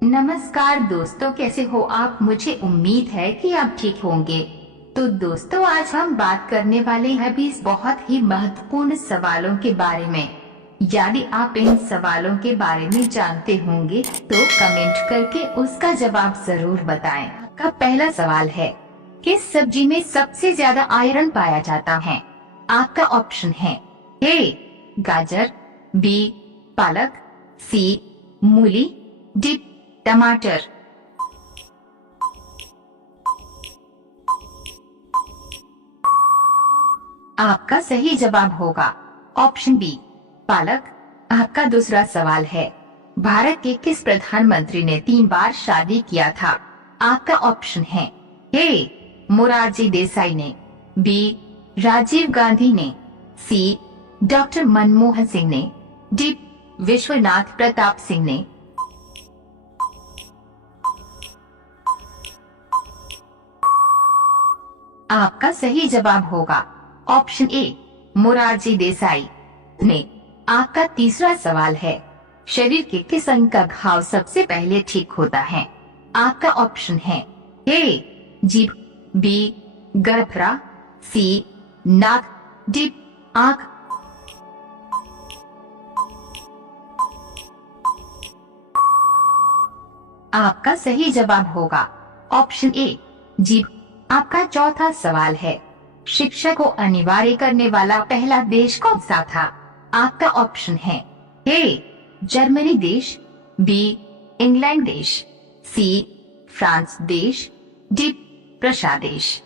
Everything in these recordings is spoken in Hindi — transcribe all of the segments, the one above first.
नमस्कार दोस्तों, कैसे हो आप। मुझे उम्मीद है कि आप ठीक होंगे। तो दोस्तों, आज हम बात करने वाले हैं 20 बहुत ही महत्वपूर्ण सवालों के बारे में। यदि आप इन सवालों के बारे में जानते होंगे तो कमेंट करके उसका जवाब जरूर बताएं। आपका पहला सवाल है, किस सब्जी में सबसे ज्यादा आयरन पाया जाता है। आपका ऑप्शन है ए गाजर, बी पालक, सी मूली, डी टमाटर। आपका सही जवाब होगा ऑप्शन बी पालक। आपका दूसरा सवाल है, भारत के किस प्रधानमंत्री ने 3 बार शादी किया था। आपका ऑप्शन है ए मोरारजी देसाई ने, बी राजीव गांधी ने, सी डॉक्टर मनमोहन सिंह ने, डी विश्वनाथ प्रताप सिंह ने। आपका सही जवाब होगा ऑप्शन ए मोरारजी देसाई ने। आपका तीसरा सवाल है, शरीर के किस अंग का घाव सबसे पहले ठीक होता है। आपका ऑप्शन है ए जीभ, बी गरफरा, सी नाक, डी आंख। आपका सही जवाब होगा ऑप्शन ए जीभ। आपका चौथा सवाल है, शिक्षा को अनिवार्य करने वाला पहला देश कौन सा था। आपका ऑप्शन है ए जर्मनी देश, बी इंग्लैंड देश, सी फ्रांस देश, डी प्रशा देश।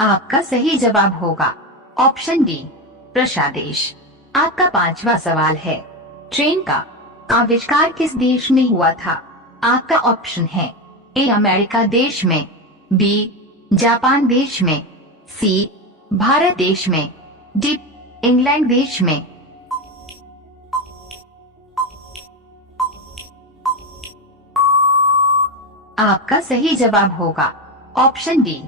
आपका सही जवाब होगा ऑप्शन डी प्रशा देश। आपका पांचवा सवाल है, ट्रेन का आविष्कार किस देश में हुआ था। आपका ऑप्शन है ए अमेरिका देश में, बी जापान देश में, सी भारत देश में, डी इंग्लैंड देश में। आपका सही जवाब होगा ऑप्शन डी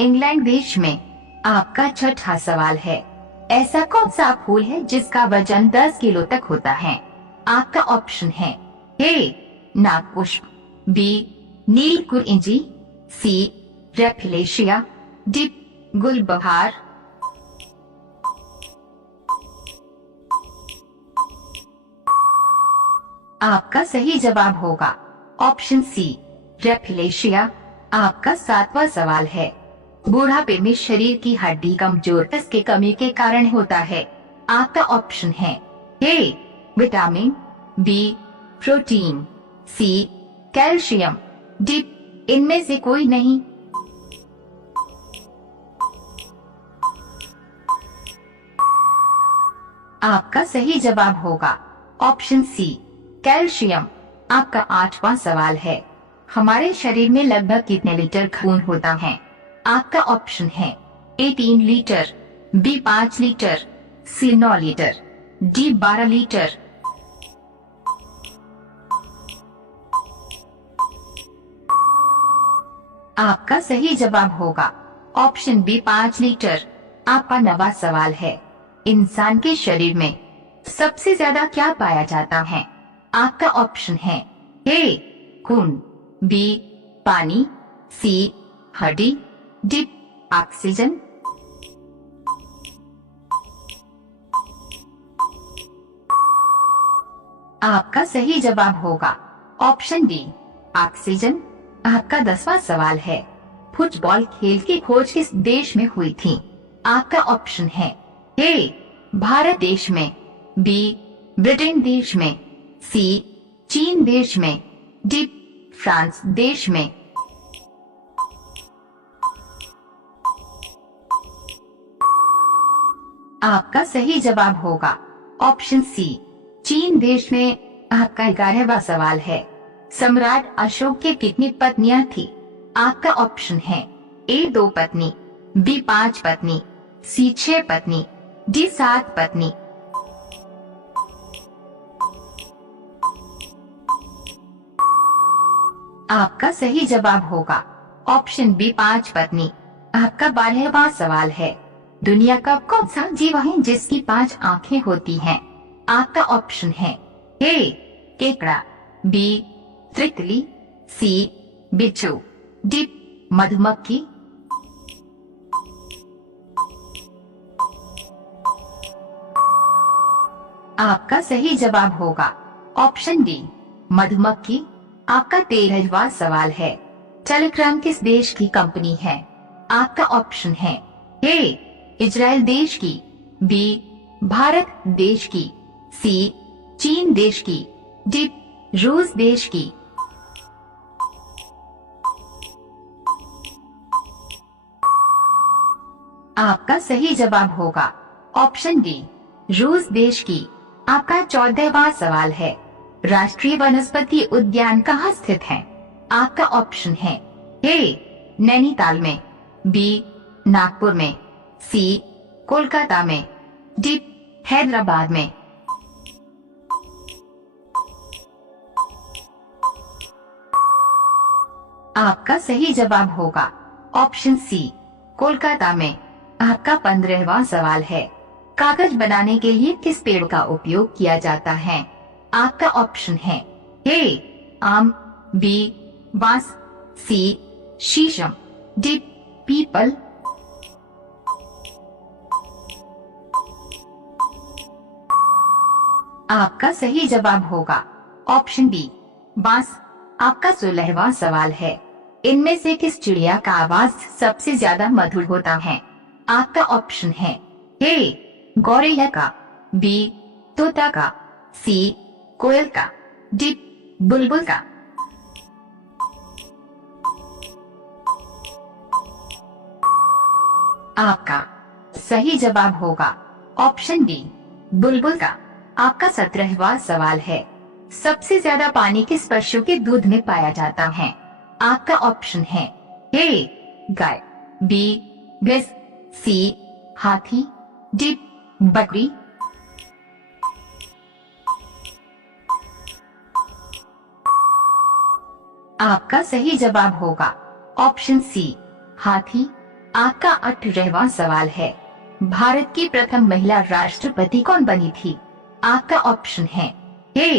इंग्लैंड देश में। आपका छठा सवाल है, ऐसा कौन सा फूल है जिसका वजन 10 किलो तक होता है। आपका ऑप्शन है ए नागपुष्प, बी नीलकुरिंजी, सी रेफिलेशिया, डी गुलबहार। आपका सही जवाब होगा ऑप्शन सी रेफिलेशिया। आपका सातवां सवाल है, बुढ़ापे में शरीर की हड्डी कमजोर किसके कमी के कारण होता है। आपका ऑप्शन है A vitamin, B protein, C calcium, D इनमें से कोई नहीं। आपका सही जवाब होगा ऑप्शन सी कैल्शियम। आपका आठवां सवाल है, हमारे शरीर में लगभग कितने लीटर खून होता है। आपका ऑप्शन है ए 3 लीटर, बी 5 लीटर, सी 9 लीटर, डी 12 लीटर। आपका सही जवाब होगा ऑप्शन बी 5 लीटर। आपका नवा सवाल है, इंसान के शरीर में सबसे ज्यादा क्या पाया जाता है। आपका ऑप्शन है ए खून, बी पानी, सी हड्डी, डी ऑक्सीजन। आपका सही जवाब होगा ऑप्शन डी ऑक्सीजन। आपका 10वां सवाल है, फुटबॉल खेल की खोज किस देश में हुई थी। आपका ऑप्शन है ए भारत देश में, बी ब्रिटेन देश में, सी चीन देश में, डी फ्रांस देश में। आपका सही जवाब होगा ऑप्शन सी चीन देश में। आपका 11वां सवाल है, सम्राट अशोक की कितनी पत्नियां थी। आपका ऑप्शन है ए 2 पत्नी, बी 5 पत्नी, सी 6 पत्नी, डी 7 पत्नी। आपका सही जवाब होगा ऑप्शन बी 5 पत्नी। आपका 12वां सवाल है, दुनिया का कौन सा जीव है जिसकी 5 आंखें होती हैं? आपका ऑप्शन है ए केकड़ा, बी तितली, सी बिच्छू, डी मधुमक्खी। आपका सही जवाब होगा ऑप्शन डी मधुमक्खी। आपका 13वां सवाल है, टेलीग्राम किस देश की कंपनी है? आपका ऑप्शन है ए इजराइल देश की, बी भारत देश की, सी चीन देश की, डी रूस देश की। आपका सही जवाब होगा ऑप्शन डी रूस देश की। आपका 14वां सवाल है, राष्ट्रीय वनस्पति उद्यान कहाँ स्थित है? आपका ऑप्शन है ए नैनीताल में, बी नागपुर में, सी कोलकाता में, डी हैदराबाद में। आपका सही जवाब होगा ऑप्शन सी कोलकाता में। आपका 15वां सवाल है, कागज बनाने के लिए किस पेड़ का उपयोग किया जाता है? आपका ऑप्शन है ए आम, बी बांस, सी शीशम, डी पीपल। आपका सही जवाब होगा ऑप्शन बी बांस। आपका 16वां सवाल है, इनमें से किस चिड़िया का आवाज सबसे ज्यादा मधुर होता है? आपका ऑप्शन है ए गौरैया का, बी तोता का, सी कोयल का, डी बुलबुल का। आपका सही जवाब होगा ऑप्शन डी बुलबुल का। आपका 17वां सवाल है, सबसे ज्यादा पानी किस पशु के दूध में पाया जाता है? आपका ऑप्शन है ए गाय, बी भैंस, सी हाथी, डी बकरी। आपका सही जवाब होगा ऑप्शन सी हाथी। आपका 18वां सवाल है, भारत की प्रथम महिला राष्ट्रपति कौन बनी थी? आपका ऑप्शन है A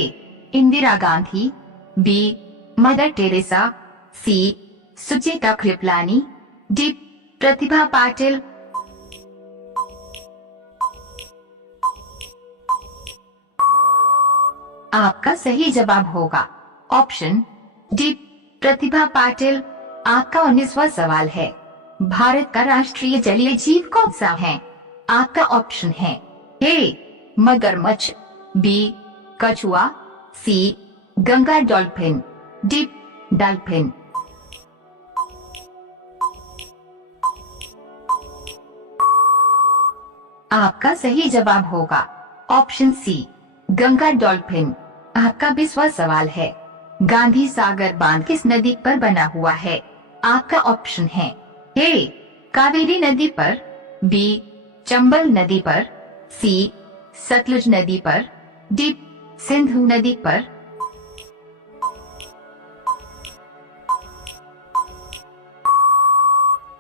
Indira Gandhi, B Mother Teresa, C Sucheta Kripalani, D Pratibha Patil. आपका सही जवाब होगा ऑप्शन डी प्रतिभा पाटिल। आपका 19वां सवाल है, भारत का राष्ट्रीय जलीय जीव कौन सा है? आपका ऑप्शन है ए मगरमच्छ, बी कछुआ, सी गंगा डॉल्फिन, डी डॉल्फिन। आपका सही जवाब होगा ऑप्शन सी गंगा डॉल्फिन। आपका 20वां सवाल है, गांधी सागर बांध किस नदी पर बना हुआ है? आपका ऑप्शन है ए कावेरी नदी पर, बी चंबल नदी पर, सी सतलुज नदी पर, डी सिंधु नदी पर।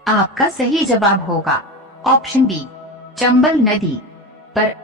आपका सही जवाब होगा ऑप्शन बी चंबल नदी पर।